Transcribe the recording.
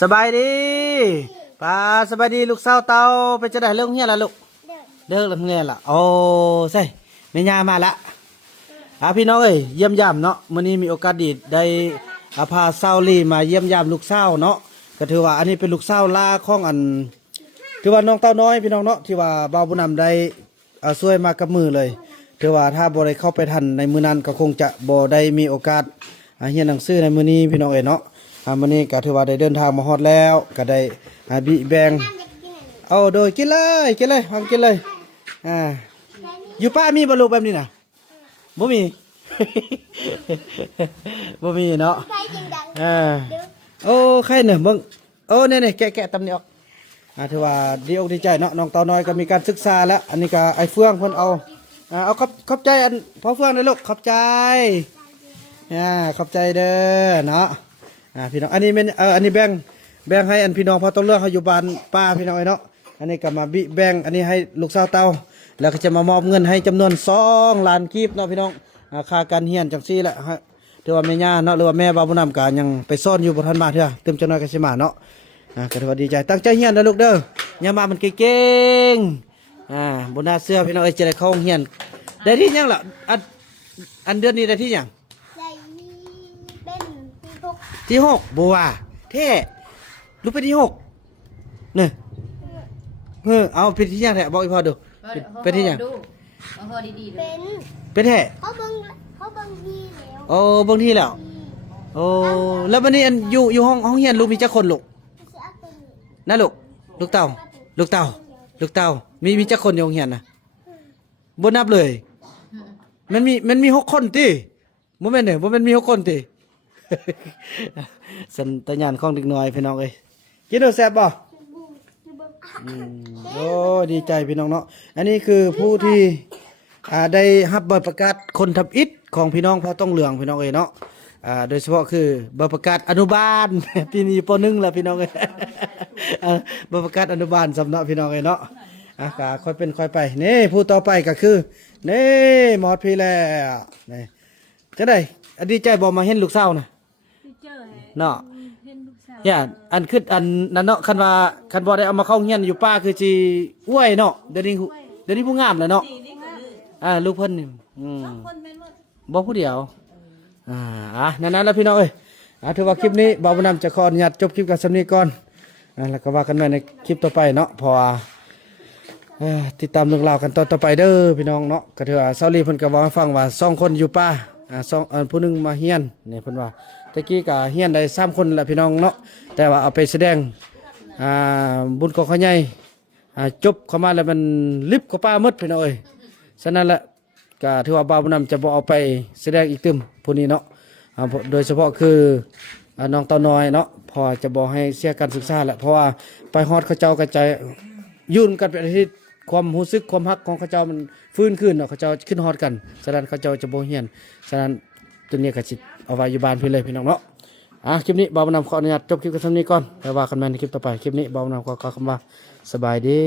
สบายดีป้าสบายดีลูกสาวเตาไปจะได้เรื่องเฮียนละลูกเด้อเรื่องเฮียนละโอ้ใช่แม่ย่ามาละพี่น้องเอ้ยเยี่ยมยามเนาะมื้อนี้มีโอกาสดีได้พาเซาลี่มาเยี่ยมยามลูกสาวเนาะก็ถือว่าอันนี้เป็นลูกสาวลาของอันถือว่าน้องเต้าน้อยพี่น้องเนาะที่ว่าบ่าวบุญนำได้ช่วยมากับมือเลยถือว่าถ้าบ่ได้เข้าไปทันในมื้อนั้นก็คงจะบ่ได้มีโอกาสเรียนหนังสือในมื้อนี้พี่น้องเอ้ยเนาะมื้อนี้ก็ถือว่าได้เดินทางมาฮอดแล้วก็ได้บิแบงเอาโดยกินเลยพร้อมกินเลยอยู่ป้ามีบ่ลูกแบบนี้น่ะบ่มี บ่มีเนาะโอ้ใครเนี่ยเบิ่งโอ้เนี่ยแกะตำนี้ออกถือว่าดีอกดีใจเนาะน้องเต่าน้อยก็มีการศึกษาแล้วอันนี้ก็ไอ้เฟื่องเพิ่นเอาขอบใจอันพ่อเฟื่องเด้อลูกขอบใจขอบใจเด้อเนาะพี่น้องอันนี้เป็นอันนี้แบ่งให้อันพี่น้องพอต้องเลือกเขาอยู่บ้านป้าพี่น้องเนาะอันนี้ก็มาแบ่งอันนี้ให้ลูกสาวเต่าแล้วก็จะมามอบเงินให้จำนวน2 ล้านกีบเนาะพี่น้องค่าการเรียนจังซี่แหละถือว่าแม่ย่าเนาะหรือว่าแม่บ่าวบุญนำก็ยังไปซ่อนอยู่บ่ทันมาเถอะเติมจังน้อยก็สิมาเนาะก็ถือว่าดีใจตั้งใจเรียนนะลูกเด้อย่ามามันเก่งๆบ่น่าเชื่อพี่น้องเอ้ยจะได้เข้าโรงเรียนได้ที่ยังล่ะอันเดือนนี้ได้ที่ยังได้เป็นที่หกบัวเท่ลูกไปที่หกเนี่ยเอาเป็นที่ยังแท้บอกอีพ่อดูเป็นที่ยังเป็นแท้เขาเบิ่งที่แล้วโอ้บางทีแล้วโอ้แล้ววันนี้อันอยู่ห้องเรียนลูกมีจักคนลูกนะลูกเต่ามีจักคนอยู่ห้องเรียนนะบ่นับเลยมันมี6 คนติบ่แม่นเด้อบ่แม่นมี6 คนติสัญญาณของเด็กน้อยพี่น้องเอ้ยกินดูแซ่บบ่โอ้ดีใจพี่น้องเนาะอันนี้คือผู้ที่ได้รับใบประกาศคนทำอิฐของพี่น้องพอต้องเหลืองพี่น้องเอ้ยเนาะโดยเฉพาะคือใบประกาศอนุบาลปีนี้ป .1 แล้วพี่น้องเอ้ยใบประกาศอนุบาลสำนักพี่น้องเอ้ยเนาะก็ค่อยเป็นค่อยไปนี่ผู้ต่อไปก็คือนี่หมอดพี่แล้วนี่จังได๋ดีใจบ่มาเห็นลูกสาวน่ะเนาะอย่าอันขึ้นอันนั้นเนาะคันบ่ได้เอามาเข้าเรียนอยู่ป้าคือสิอ้วยเนาะเดี๋ยวนี้ผู้งามแล้วเนาะลูกเพิ่นนี่บ่ผู้เดียวนั่นแล้วพี่น้องเอ้ยถือว่าคลิปนี้บ่าวบุญนำจะขออนุญาตจบคลิปกันสำนี้ก่อนแล้วก็ว่ากันใหม่ในคลิปต่อไปเนาะเพราะว่าติดตามเรื่องราวกันต่อไปเด้อพี่น้องเนาะก็ถือว่าเซาลีเพิ่นก็เว้าให้ฟังว่า2 คนอยู่ป่าผู้หนึงมาเฮียนนี่เพิ่นว่าตะกี้ก็เฮียนได้3 คนแหละพี่น้องเนาะแต่ว่าเอาไปแสดงบุญของเขาใหญ่จบเข้ามาแล้วมันลิบกว่าป้าหมดพี่น้องเอ้ยฉะนั้นแหละก็ถือว่าบ่าวบุญนำจะบ่เอาไปแสดงอีกตึมผู้นี้เนาะโดยเฉพาะคือน้องเต่าน้อยเนาะพอจะบอกให้เสียการศึกษาแหละเพราะว่าไปฮอดเขาเจ้ากระจายยุ่นกันเป็นอาทิตย์ความรู้สึกความฮักของเขาเจ้ามันฟื้นขึ้นเนาะเขาเจ้าขึ้นฮอดกันฉะนั้นเขาเจ้าจะบ่เฮียนฉะนั้นตัวนี้ก็สิเอาไว้อยู่บ้านเพิ่นเลยพี่น้องเนาะคลิปนี้บ่าวบุญนำขออนุญาตจบคลิปกันเท่านี้ก่อนแล้วว่ากันใหม่ในคลิปต่อไปคลิปนี้บ่าวบุญนำขอกล่าวคำว่าสบายดี